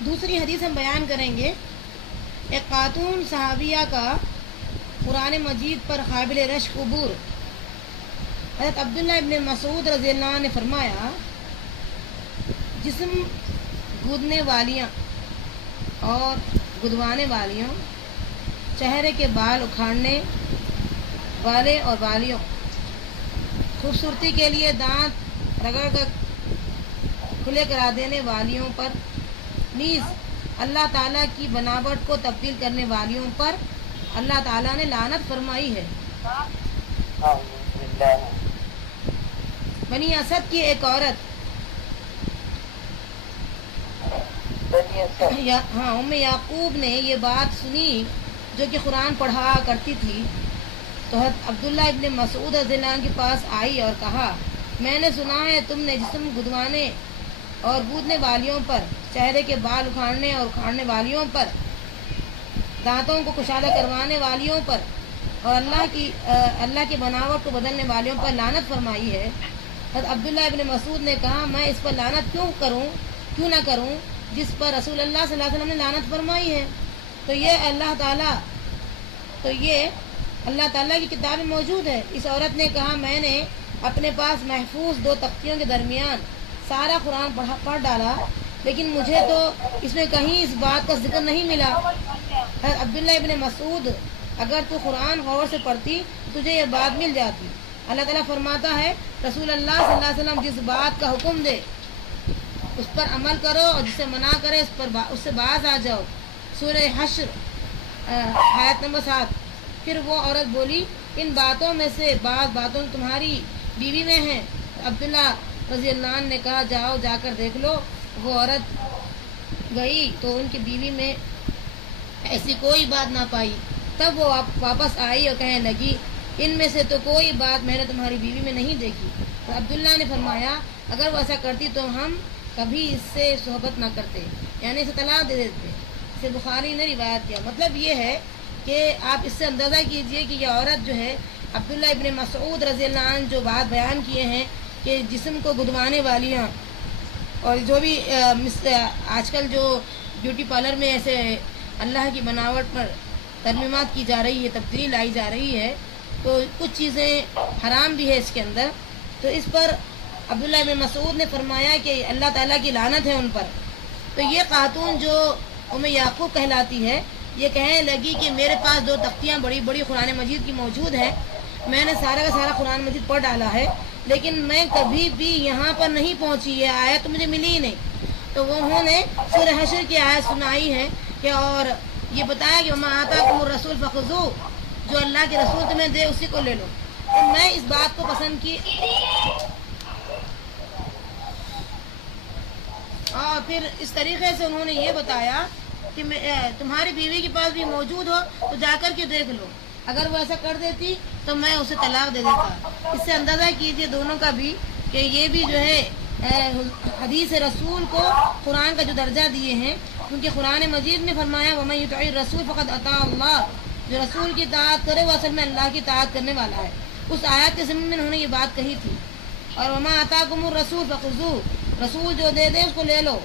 دوسری حدیث ہم بیان کریں گے. ایک خاتون صحابیہ کا قرآن مجید پر قابل رشک عبور. حضرت عبداللہ ابن مسعود رضی اللہ عنہ نے فرمایا جسم گودنے والیاں اور گدوانے والیوں، چہرے کے بال اکھاڑنے والے اور والیوں، خوبصورتی کے لیے دانت رگڑ کر کھلے کرا دینے والیوں پر، نیز اللہ تعالیٰ کی بناوٹ کو تبدیل کرنے والیوں پر اللہ تعالیٰ نے لعنت فرمائی ہے. بنی اسد کی ایک عورت ام یعقوب نے یہ بات سنی جو کہ قرآن پڑھا کرتی تھی، تو حضرت عبداللہ ابن مسعود رضی اللہ عنہ کے پاس آئی اور کہا میں نے سنا ہے تم نے جسم گدوانے اور گودنے والیوں پر، چہرے کے بال اکھاڑنے اور اکھاڑنے والیوں پر، دانتوں کو کشادہ کروانے والیوں پر اور اللہ کی بناوٹ کو بدلنے والیوں پر لعنت فرمائی ہے. حضرت عبداللہ ابن مسعود نے کہا میں اس پر لعنت کیوں نہ کروں جس پر رسول اللہ صلی اللہ علیہ وسلم نے لعنت فرمائی ہے. تو یہ اللہ تعالیٰ کی کتاب میں موجود ہے. اس عورت نے کہا میں نے اپنے پاس محفوظ 2 تختیوں کے درمیان سارا قرآن پڑھ ڈالا، لیکن مجھے تو اس میں کہیں اس بات کا ذکر نہیں ملا. حضرت عبداللہ ابن مسعود اگر تو قرآن غور سے پڑھتی تو تجھے یہ بات مل جاتی. اللہ تعالیٰ فرماتا ہے رسول اللہ صلی اللہ علیہ وسلم جس بات کا حکم دے اس پر عمل کرو اور جسے منع کرے اس سے باز آ جاؤ. سورہ حشر آیت نمبر 7. پھر وہ عورت بولی ان باتوں میں سے بعض باتوں تمہاری بیوی میں ہیں. عبداللہ رضی اللہ عنہ نے کہا جاؤ جا کر دیکھ لو. وہ عورت گئی تو ان کی بیوی میں ایسی کوئی بات نہ پائی. تب وہ واپس آئی اور کہنے لگی ان میں سے تو کوئی بات میں نے تمہاری بیوی میں نہیں دیکھی. تو عبداللہ نے فرمایا اگر وہ ایسا کرتی تو ہم کبھی اس سے صحبت نہ کرتے، یعنی اسے طلاق دے دیتے. اسے بخاری نے روایت کیا. مطلب یہ ہے کہ آپ اس سے اندازہ کیجئے کہ یہ عورت جو ہے عبداللہ ابن مسعود رضی اللہ عنہ جو بات بیان کیے ہیں کہ جسم کو گدوانے والیاں اور جو بھی آج کل جو بیوٹی پارلر میں ایسے اللہ کی بناوٹ پر ترمیمات کی جا رہی ہے، تبدیلی لائی جا رہی ہے، تو کچھ چیزیں حرام بھی ہے اس کے اندر. تو اس پر عبداللہ ابن مسعود نے فرمایا کہ اللہ تعالیٰ کی لعنت ہے ان پر. تو یہ خاتون جو ام یعقوب کہلاتی ہے یہ کہنے لگی کہ میرے پاس 2 تختیاں بڑی بڑی قرآن مجید کی موجود ہیں، میں نے سارا کا سارا قرآن مجید پڑھ ڈالا ہے، لیکن میں کبھی بھی یہاں پر نہیں پہنچی، یہ آیت تو مجھے ملی ہی نہیں. تو انہوں نے سورہ حشر کی آیت سنائی ہے کہ اور یہ بتایا کہ وما آتاکم الرسول فخذوہ، جو اللہ کے رسول تمہیں دے اسی کو لے لو. تو میں اس بات کو پسند کی اور پھر اس طریقے سے انہوں نے یہ بتایا کہ تمہاری بیوی کے پاس بھی موجود ہو تو جا کر کے دیکھ لو. اگر وہ ایسا کر دیتی تو میں اسے طلاق دے دیتا. اس سے اندازہ کیجئے دونوں کا بھی کہ یہ بھی جو ہے حدیث رسول کو قرآن کا جو درجہ دیے ہیں، کیونکہ قرآن مجید میں فرمایا وَمَن يُطِعِ الرَّسُولَ فَقَدْ أَطَاعَ اللَّهَ، جو رسول کی اطاعت کرے وہ اصل میں اللہ کی اطاعت کرنے والا ہے. اس آیت کے ضمن میں انہوں نے یہ بات کہی تھی. اور وَمَا آتَاكُمُ الرَّسُولُ فَخُذُوهُ، رسول جو دے دے اس کو لے لو.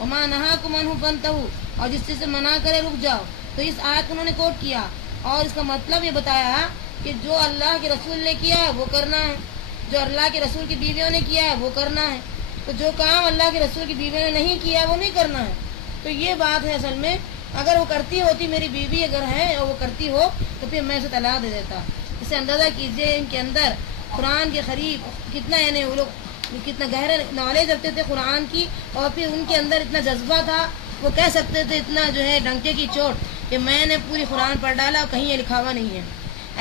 وَمَا نَهَاكُمْ عَنْهُ فَانْتَهُوا، اور جس چیز سے منع کرے رک جاؤ. تو اس آیت کو انہوں نے کوٹ کیا اور اس کا مطلب یہ بتایا کہ جو اللہ کے رسول نے کیا ہے وہ کرنا ہے، جو اللہ کے رسول کی بیویوں نے کیا ہے وہ کرنا ہے. تو جو کام اللہ کے رسول کی بیویوں نے نہیں کیا وہ نہیں کرنا ہے. تو یہ بات ہے اصل میں. اگر وہ کرتی ہوتی، میری بیوی اگر ہے اور وہ کرتی ہو تو پھر میں اسے طلاق دے دیتا. اس سے اندازہ کیجئے ان کے اندر قرآن کے قریب کتنا، یعنی وہ لوگ کتنا گہرا نالج رکھتے تھے قرآن کی، اور پھر ان کے اندر اتنا جذبہ تھا، وہ کہہ سکتے تھے اتنا جو ہے ڈنکے کی چوٹ کہ میں نے پوری قرآن پڑھ ڈالا اور کہیں یہ لکھا ہوا نہیں ہے.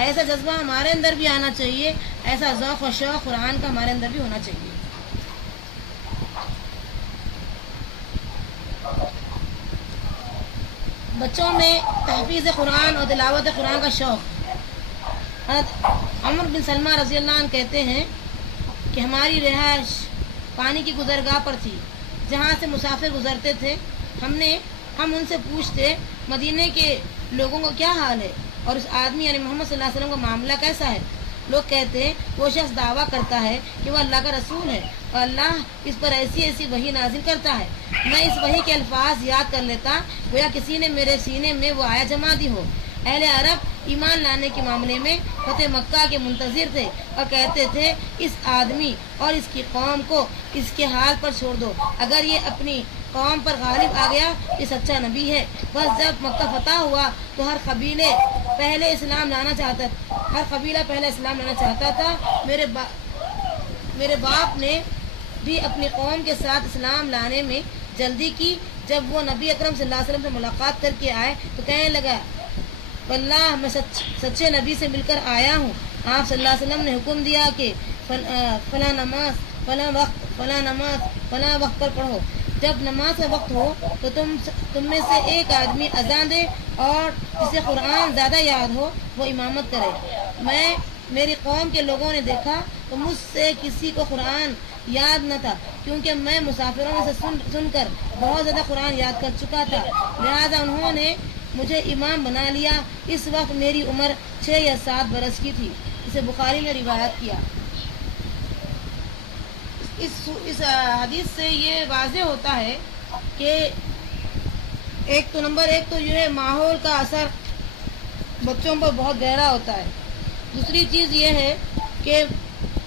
ایسا جذبہ ہمارے اندر بھی آنا چاہیے، ایسا ذوق و شوق قرآن کا ہمارے اندر بھی ہونا چاہیے. بچوں میں تحفیظ قرآن اور تلاوت قرآن کا شوق. حضرت عمر بن سلمہ رضی اللہ عنہ کہتے ہیں کہ ہماری رہائش پانی کی گزرگاہ پر تھی جہاں سے مسافر گزرتے تھے. ہم ان سے پوچھتے مدینے کے لوگوں کا کیا حال ہے اور اس آدمی یعنی محمد صلی اللہ علیہ وسلم کا معاملہ کیسا ہے. لوگ کہتے ہیں وہ شخص دعویٰ کرتا ہے کہ وہ اللہ کا رسول ہے اور اللہ اس پر ایسی ایسی وحی نازل کرتا ہے میں اس وحی کے الفاظ یاد کر لیتا گویا کسی نے میرے سینے میں وہ آیا جما دی ہو۔ اہل عرب ایمان لانے کے معاملے میں فتح مکہ کے منتظر تھے اور کہتے تھے اس آدمی اور اس کی قوم کو اس کے حال پر چھوڑ دو، اگر یہ اپنی قوم پر غالب آ گیا یہ سچا نبی ہے۔ بس جب مکہ فتح ہوا تو ہر قبیلہ پہلے اسلام لانا چاہتا تھا۔ میرے باپ نے بھی اپنی قوم کے ساتھ اسلام لانے میں جلدی کی۔ جب وہ نبی اکرم صلی اللہ علیہ وسلم سے ملاقات کر کے آئے تو کہنے لگا واللہ میں سچے نبی سے مل کر آیا ہوں۔ آپ صلی اللہ علیہ وسلم نے حکم دیا کہ فلاں نماز فلاں وقت پر پڑھو۔ جب نماز کا وقت ہو تو تم میں سے ایک آدمی اذان دے اور جسے قرآن زیادہ یاد ہو وہ امامت کرے۔ میری قوم کے لوگوں نے دیکھا تو مجھ سے کسی کو قرآن یاد نہ تھا، کیونکہ میں مسافروں میں سے سن کر بہت زیادہ قرآن یاد کر چکا تھا، لہذا انہوں نے مجھے امام بنا لیا۔ اس وقت میری عمر 6 یا 7 برس کی تھی۔ اسے بخاری نے روایت کیا۔ اس حدیث سے یہ واضح ہوتا ہے کہ ایک تو یہ ہے ماحول کا اثر بچوں پر بہت گہرا ہوتا ہے۔ دوسری چیز یہ ہے کہ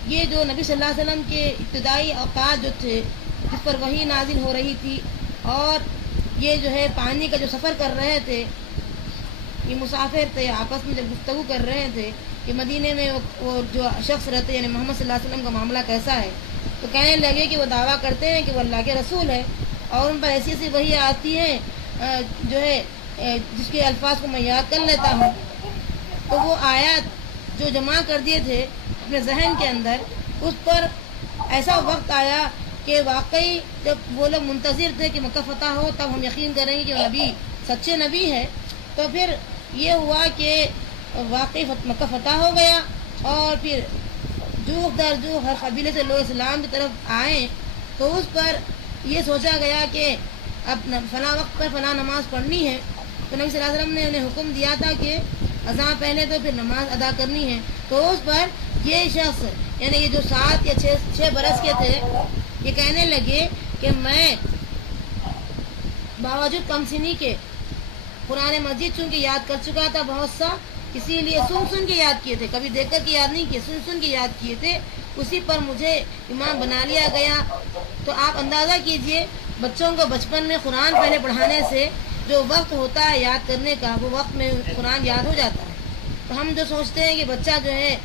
یہ جو نبی صلی اللہ علیہ وسلم کے ابتدائی اوقات جو تھے جس پر وحی نازل ہو رہی تھی اور یہ جو ہے پانی کا جو سفر کر رہے تھے، یہ مسافر تھے، آپس میں جب گفتگو کر رہے تھے کہ مدینے میں وہ جو شخص رہتے یعنی محمد صلی اللہ علیہ وسلم کا معاملہ کیسا ہے، تو کہنے لگے کہ وہ دعویٰ کرتے ہیں کہ وہ اللہ کے رسول ہے اور ان پر ایسی وحی آتی ہے جو ہے جس کے الفاظ کو میں یاد کر لیتا ہوں۔ تو وہ آیات جو جمع کر دیے تھے اپنے ذہن کے اندر، اس پر ایسا وقت آیا کہ واقعی جب وہ لوگ منتظر تھے کہ مکہ فتح ہو تب ہم یقین کریں گے کہ وہ نبی سچے نبی ہے، تو پھر یہ ہوا کہ واقعی مکہ فتح ہو گیا اور پھر جوخ در جوخ ہر قبیلے سے لوگ اسلام کی طرف آئیں، تو اس پر یہ سوچا گیا کہ اب فلاں وقت پر فلاں نماز پڑھنی ہے، تو نبی صلی اللہ علیہ وسلم نے انہیں حکم دیا تھا کہ اذان پہلے تو پھر نماز ادا کرنی ہے۔ تو اس پر یہ شخص یعنی یہ جو 7 یا 6 برس کے تھے یہ کہنے لگے کہ میں باوجود کم سنی کے قرآن مجید چونکہ یاد کر چکا تھا بہت سا، اسی لیے سن کے یاد کیے تھے، کبھی دیکھ کر کے یاد نہیں کیے، سن کے یاد کیے تھے، اسی پر مجھے امام بنا لیا گیا۔ تو آپ اندازہ کیجئے بچوں کو بچپن میں قرآن پہلے پڑھانے سے جو وقت ہوتا ہے یاد کرنے کا وہ وقت میں قرآن یاد ہو جاتا ہے۔ تو ہم جو سوچتے ہیں کہ بچہ جو ہے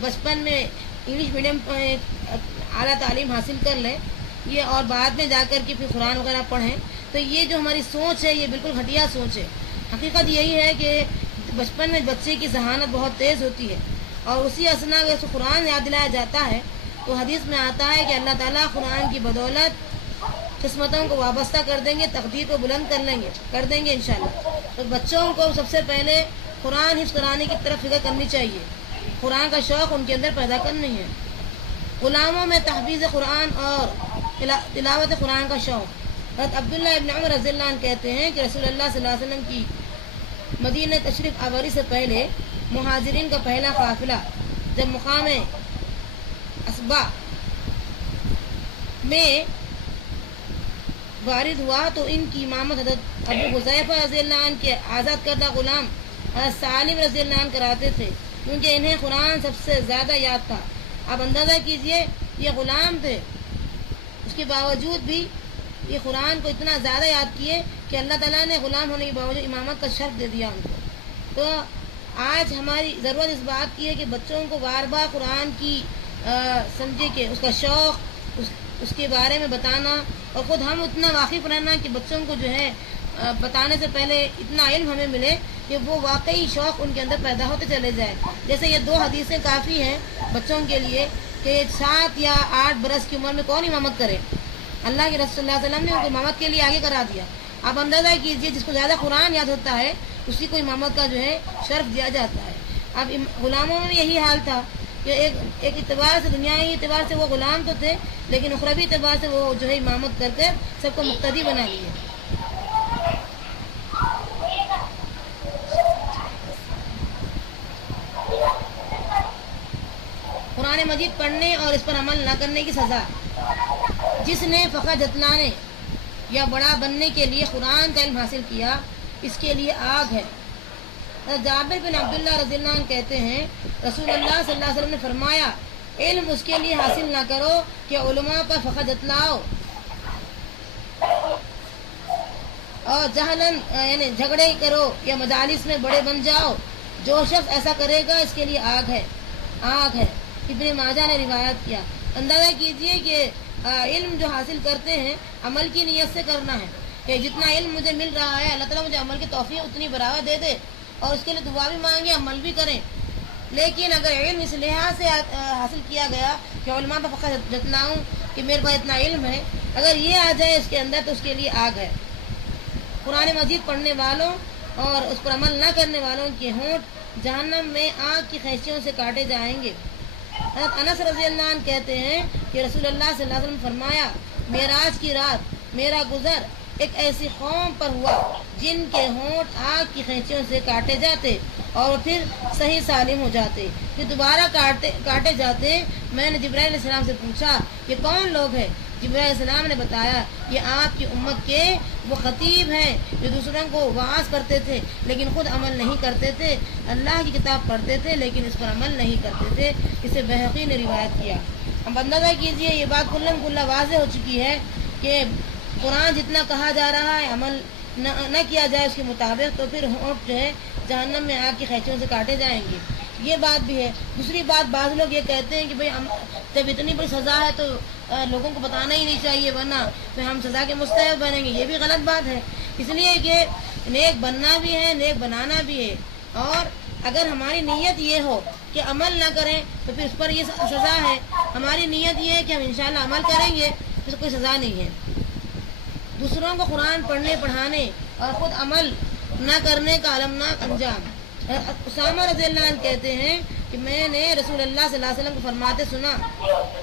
بچپن میں انگلش میڈیم اعلیٰ تعلیم حاصل کر لے یہ اور بعد میں جا کر کے پھر قرآن وغیرہ پڑھیں، تو یہ جو ہماری سوچ ہے یہ بالکل گھٹیا سوچ ہے۔ حقیقت یہی ہے کہ بچپن میں بچے کی ذہانت بہت تیز ہوتی ہے اور اسی اثنا میں اس کو قرآن یاد دلایا جاتا ہے، تو حدیث میں آتا ہے کہ اللہ تعالیٰ قرآن کی بدولت قسمتوں کو وابستہ کر دیں گے، تقدیر کو بلند کر دیں گے انشاءاللہ۔ تو بچوں کو سب سے پہلے قرآن حفظ کرانے کی طرف فکر کرنی چاہیے، قرآن کا شوق ان کے اندر پیدا کرنی ہے۔ غلاموں میں تحفیظ قرآن اور تلاوت قرآن کا شوق۔ حضرت عبداللہ ابن عمر رضی اللہ عنہ کہتے ہیں کہ رسول اللہ صلی اللہ علیہ وسلم کی مدینہ تشریف آوری سے پہلے مہاجرین کا پہلا قافلہ جب مقام اسبا میں وارد ہوا تو ان کی امامت حضرت ابو حذیفہ رضی اللہ عنہ کے آزاد کردہ غلام حضرت سالم رضی اللہ عنہ کراتے تھے، کیونکہ انہیں قرآن سب سے زیادہ یاد تھا۔ آپ اندازہ کیجئے یہ غلام تھے، اس کے باوجود بھی یہ قرآن کو اتنا زیادہ یاد کیے کہ اللہ تعالیٰ نے غلام ہونے کے باوجود امامت کا شرف دے دیا ان کو۔ تو آج ہماری ضرورت اس بات کی ہے کہ بچوں کو بار بار قرآن کی سمجھے کہ اس کا شوق اس کے بارے میں بتانا اور خود ہم اتنا واقف رہنا کہ بچوں کو جو ہے بتانے سے پہلے اتنا علم ہمیں ملے کہ وہ واقعی شوق ان کے اندر پیدا ہوتے چلے جائے۔ جیسے یہ 2 حدیثیں کافی ہیں بچوں کے لیے کہ 7 یا 8 برس کی عمر میں کون امامت کرے، اللہ کے رسول صلی اللہ علیہ وسلم نے ان کو امامت کے لیے آگے کرا دیا۔ آپ اندازہ کیجئے جس کو زیادہ قرآن یاد ہوتا ہے اسی کو امامت کا جو ہے شرف دیا جاتا ہے۔ اب غلاموں میں یہی حال تھا کہ ایک اعتبار سے دنیاوی اعتبار سے وہ غلام تو تھے لیکن اخروی اعتبار سے وہ جو ہے امامت کر کے سب کو مقتدی بنا لیے۔ قرآن مجید پڑھنے اور اس پر عمل نہ کرنے کی سزا۔ جس نے فقط جتلانے یا بڑا بننے کے لیے قرآن کا علم حاصل کیا، اس کے لیے آگ ہے۔ جابر بن عبداللہ رضی اللہ عنہ کہتے ہیں رسول اللہ صلی اللہ علیہ وسلم نے فرمایا، علم اس کے لیے حاصل نہ کرو کہ علماء پر فقط جتلاؤ اور جہلن یعنی جھگڑے کرو یا مجالس میں بڑے بن جاؤ، جو شخص ایسا کرے گا اس کے لیے آگ ہے، آگ ہے۔ ابن ماجہ نے روایت کیا۔ اندازہ کیجئے کہ علم جو حاصل کرتے ہیں عمل کی نیت سے کرنا ہے کہ جتنا علم مجھے مل رہا ہے اللہ تعالیٰ مجھے عمل کی توفیق اتنی برابر دے دے، اور اس کے لیے دعا بھی مانگے، عمل بھی کریں۔ لیکن اگر علم اس لحاظ سے حاصل کیا گیا کہ علماء پر فقط جتلاؤں کہ میرے پاس اتنا علم ہے، اگر یہ آ جائے اس کے اندر تو اس کے لیے آگ ہے۔ قرآن مجید پڑھنے والوں اور اس پر عمل نہ کرنے والوں کے ہونٹ جہنم میں آگ کی خیچیوں سے کاٹے جائیں گے۔ حضرت انس رضی اللہ عنہ کہتے ہیں کہ رسول اللہ صلی اللہ علیہ وسلم فرمایا، معراج کی رات میرا گزر ایک ایسی قوم پر ہوا جن کے ہونٹ آگ کی خینچیوں سے کاٹے جاتے اور پھر صحیح سالم ہو جاتے، پھر دوبارہ کاٹے جاتے۔ میں نے جبرائیل علیہ السلام سے پوچھا یہ کون لوگ ہیں؟ جبرائیل علیہ السلام نے بتایا یہ آپ کی امت کے وہ خطیب ہیں جو دوسروں کو وعظ کرتے تھے لیکن خود عمل نہیں کرتے تھے، اللہ کی کتاب پڑھتے تھے لیکن اس پر عمل نہیں کرتے تھے۔ اسے بہقی نے روایت کیا۔ اب اندازہ کیجئے یہ بات کلم کلا واضح ہو چکی ہے کہ قرآن جتنا کہا جا رہا ہے عمل نہ کیا جائے اس کے مطابق تو پھر ہونٹ جو ہے جہنم میں آگ کی خینچیوں سے کاٹے جائیں گے۔ یہ بات بھی ہے۔ دوسری بات، بعض لوگ یہ کہتے ہیں کہ بھئی جب اتنی بڑی سزا ہے تو لوگوں کو بتانا ہی نہیں چاہیے ورنہ پھر ہم سزا کے مستحق بنیں گے۔ یہ بھی غلط بات ہے، اس لیے کہ نیک بننا بھی ہے، نیک بنانا بھی ہے، اور اگر ہماری نیت یہ ہو کہ عمل نہ کریں تو پھر اس پر یہ سزا ہے۔ ہماری نیت یہ ہے کہ ہم انشاءاللہ عمل کریں گے، اس کوئی سزا نہیں ہے۔ دوسروں کو قرآن پڑھنے پڑھانے اور خود عمل نہ کرنے کا المناک انجام۔ اسامہ رضی اللہ عنہ کہتے ہیں کہ میں نے رسول اللہ صلی اللہ علیہ وسلم کو فرماتے سنا،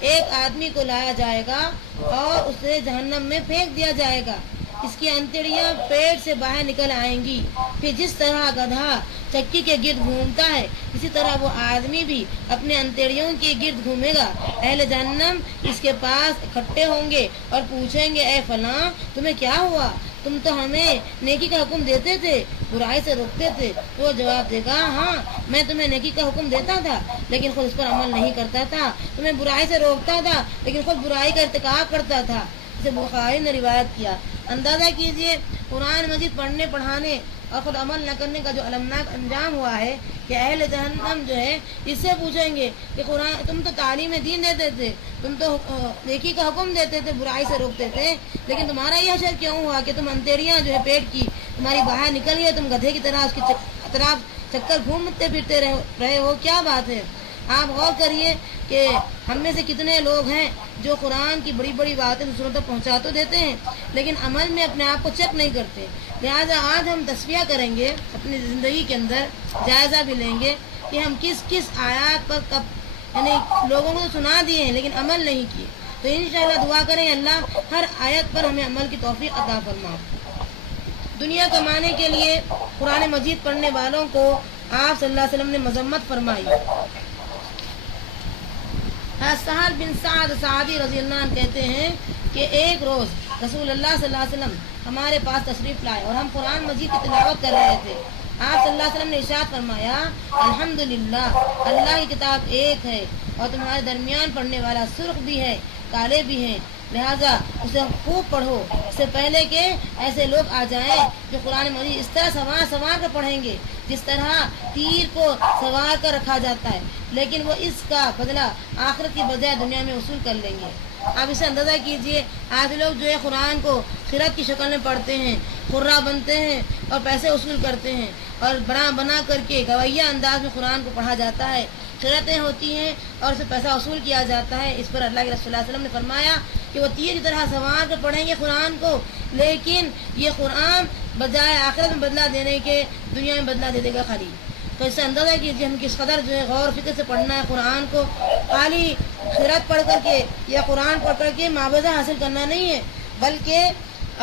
ایک آدمی کو لایا جائے گا اور اسے جہنم میں پھینک دیا جائے گا، اس کی انتڑیاں پیٹ سے باہر نکل آئیں گی، پھر جس طرح گدھا چکی کے گرد گھومتا ہے اسی طرح وہ آدمی بھی اپنے انتڑیوں کے گرد گھومے گا۔ اہل جہنم اس کے پاس اکٹھے ہوں گے اور پوچھیں گے اے فلاں تمہیں کیا ہوا؟ تم تو ہمیں نیکی کا حکم دیتے تھے، برائی سے روکتے تھے۔ تو وہ جواب دے گا ہاں میں تمہیں نیکی کا حکم دیتا تھا لیکن خود اس پر عمل نہیں کرتا تھا، تمہیں برائی سے روکتا تھا لیکن خود برائی کا ارتکاب کرتا تھا۔ اسے بخاری نے روایت کیا۔ اندازہ کیجئے قرآن مجید پڑھنے پڑھانے اور خود عمل نہ کرنے کا جو المناک انجام ہوا ہے کہ اہل جہنم جو ہے اس سے پوچھیں گے کہ قرآن تم تو تعلیم دین دیتے تھے، تم تو نیکی کا حکم دیتے تھے، برائی سے روکتے تھے، لیکن تمہارا یہ حشر کیوں ہوا کہ تم انتیڑیاں جو ہے پیٹ کی تمہاری باہر نکل گئی، تم گدھے کی طرح اس کی اطراف چکر گھومتے پھرتے رہے ہو، کیا بات ہے؟ آپ غور کریے کہ ہم میں سے کتنے لوگ ہیں جو قرآن کی بڑی بڑی باتیں دوسروں تک پہنچا تو دیتے ہیں لیکن عمل میں اپنے آپ کو چیک نہیں کرتے۔ لہٰذا آج ہم تصفیہ کریں گے، اپنی زندگی کے اندر جائزہ بھی لیں گے کہ ہم کس کس آیات پر کب یعنی لوگوں کو سنا دیے ہیں لیکن عمل نہیں کیے۔ تو انشاءاللہ دعا کریں اللہ ہر آیت پر ہمیں عمل کی توفیق عطا فرما۔ دنیا کمانے کے لیے قرآن مجید پڑھنے والوں کو آپ صلی اللہ علیہ وسلم نے مذمت فرمائی۔ سہل بن سعد سعدی رضی اللہ عنہ کہتے ہیں کہ ایک روز رسول اللہ صلی اللہ علیہ وسلم ہمارے پاس تشریف لائے اور ہم قرآن مجید کی تلاوت کر رہے تھے۔ آپ صلی اللہ علیہ وسلم نے ارشاد فرمایا الحمدللہ اللہ کی کتاب ایک ہے اور تمہارے درمیان پڑھنے والا سرخ بھی ہے کالے بھی ہیں، لہٰذا اسے خوب پڑھو اس سے پہلے کہ ایسے لوگ آ جائیں جو قرآن مجید اس طرح سوار کر پڑھیں گے جس طرح تیر کو سوار کر رکھا جاتا ہے، لیکن وہ اس کا بدلہ آخرت کی بجائے دنیا میں وصول کر لیں گے۔ آپ اسے اندازہ کیجئے آج لوگ جو ہے قرآن کو خیرات کی شکل میں پڑھتے ہیں، قرہ بنتے ہیں اور پیسے وصول کرتے ہیں اور بنا کر کے گویہ انداز میں قرآن کو پڑھا جاتا ہے، خیراتیں ہوتی ہیں اور اسے پیسہ وصول کیا جاتا ہے۔ اس پر اللہ کے رسول صلی اللہ علیہ وسلم نے فرمایا کہ وہ تیر کی طرح سوار کر پڑھیں گے قرآن کو، لیکن یہ قرآن بجائے آخرت میں بدلہ دینے کے دنیا میں بدلہ دے دے گا خالی۔ تو اس سے اندازہ کیجیے ہم کس قدر جو ہے غور و فکر سے پڑھنا ہے قرآن کو، خالی خیرات پڑھ کر کے یا قرآن پڑھ کر کے معاوضہ حاصل کرنا نہیں ہے، بلکہ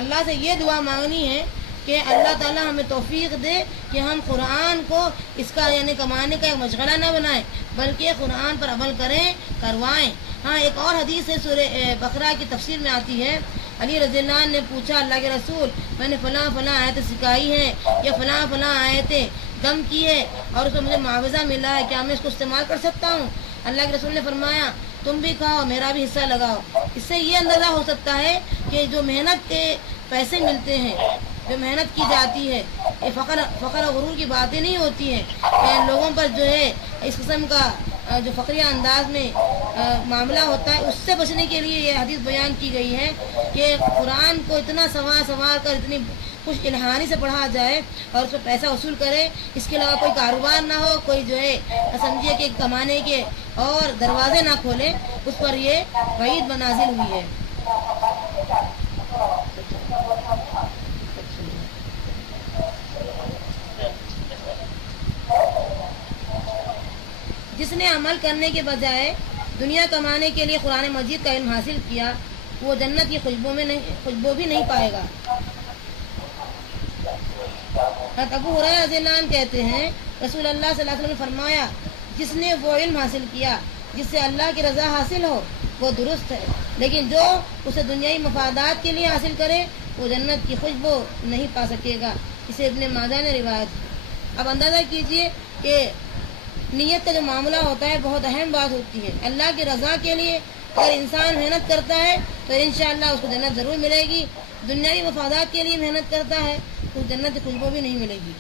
اللہ سے یہ دعا مانگنی ہے کہ اللہ تعالیٰ ہمیں توفیق دے کہ ہم قرآن کو اس کا یعنی کمانے کا ایک مشغلہ نہ بنائیں، بلکہ قرآن پر عمل کریں، کروائیں۔ ہاں ایک اور حدیث ہے سورہ بقرہ کی تفسیر میں آتی ہے، علی رضی اللہ عنہ نے پوچھا اللہ کے رسول میں نے فلاں فلاں آیتیں سکھائی ہیں یا فلاں فلاں آیتیں دم کی ہے اور اس میں مجھے معاوضہ ملا ہے، کیا میں اس کو استعمال کر سکتا ہوں؟ اللہ کے رسول نے فرمایا تم بھی کھاؤ میرا بھی حصہ لگاؤ۔ اس سے یہ اندازہ ہو سکتا ہے کہ جو محنت کے پیسے ملتے ہیں، جو محنت کی جاتی ہے، یہ فقر و غرور کی باتیں نہیں ہوتی ہیں، لوگوں پر جو ہے اس قسم کا جو فقریہ انداز میں معاملہ ہوتا ہے، اس سے بچنے کے لیے یہ حدیث بیان کی گئی ہے کہ قرآن کو اتنا سنوار کر اتنی خوش الہانی سے پڑھا جائے اور اس پہ پیسہ وصول کرے، اس کے علاوہ کوئی کاروبار نہ ہو، کوئی جو ہے سمجھیے کہ کمانے کے اور دروازے نہ کھولے، اس پر یہ وعید نازل ہوئی ہے۔ جس نے عمل کرنے کے بجائے دنیا کمانے کے لیے قرآن مجید کا علم حاصل کیا، وہ جنت کی خوشبو بھی نہیں پائے گا۔ ابو ہریرہ رضی اللہ عنہ کہتے ہیں رسول اللہ صلی اللہ علیہ وسلم نے فرمایا جس نے وہ علم حاصل کیا جس سے اللہ کی رضا حاصل ہو وہ درست ہے، لیکن جو اسے دنیائی مفادات کے لیے حاصل کرے وہ جنت کی خوشبو نہیں پا سکے گا۔ اسے ابن ماجہ نے روایت کی۔ اب اندازہ کیجئے کہ نیت کا جو معاملہ ہوتا ہے بہت اہم بات ہوتی ہے۔ اللہ کی رضا کے لیے اگر انسان محنت کرتا ہے تو انشاءاللہ اس کو جنت ضرور ملے گی، دنیاوی مفادات کے لیے محنت کرتا ہے تو جنت کی خوشبو بھی نہیں ملے گی۔